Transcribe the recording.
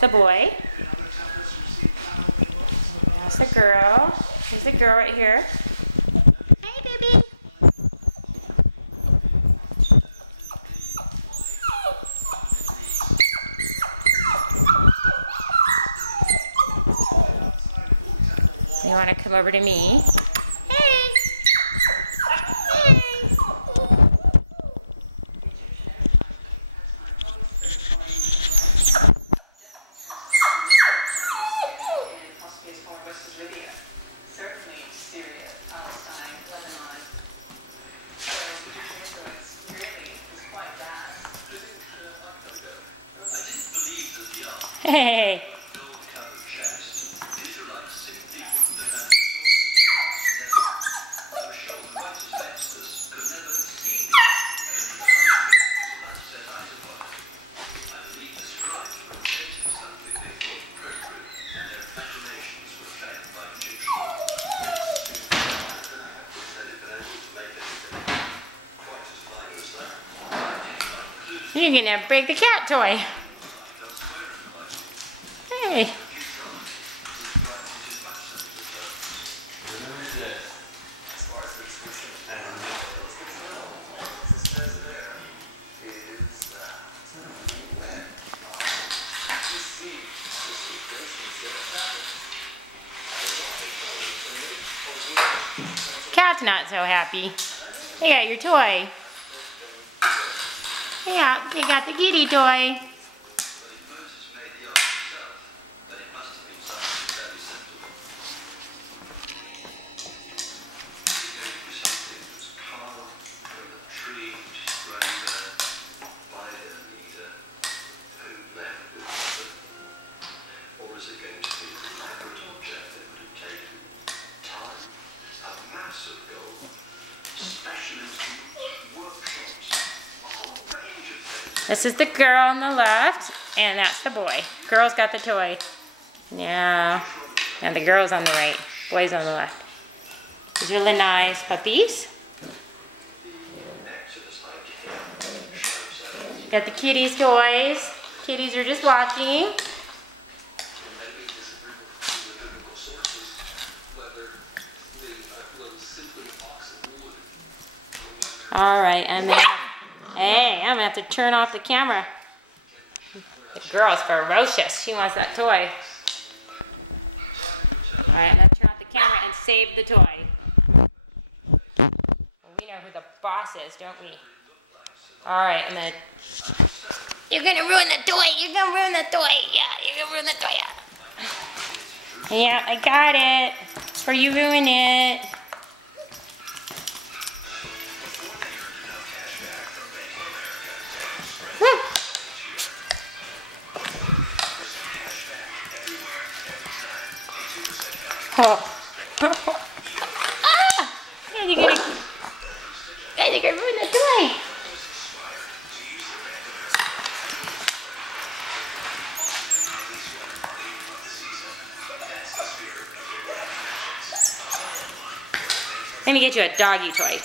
the boy. That's the girl. There's the girl right here. Hey, baby. You want to come over to me? Hey. Hey. Hey. You're gonna break the cat toy. Hey. Cat's not so happy. You got your toy. Yeah, you got the kitty toy. This is the girl on the left, and that's the boy. Girl's got the toy. Yeah. And the girl's on the right. Boy's on the left. These really nice puppies. Got the kitties' toys. Kitties are just watching. All right, hey, I'm gonna have to turn off the camera. The girl's ferocious. She wants that toy. All right, I'm gonna turn off the camera and save the toy. Well, we know who the boss is, don't we? All right, you're gonna ruin the toy. You're gonna ruin the toy. Yeah, you're gonna ruin the toy. Yeah, I got it. Before you ruin it. Oh. Ah! You're gonna ruin the toy. Let me get you a doggy toy.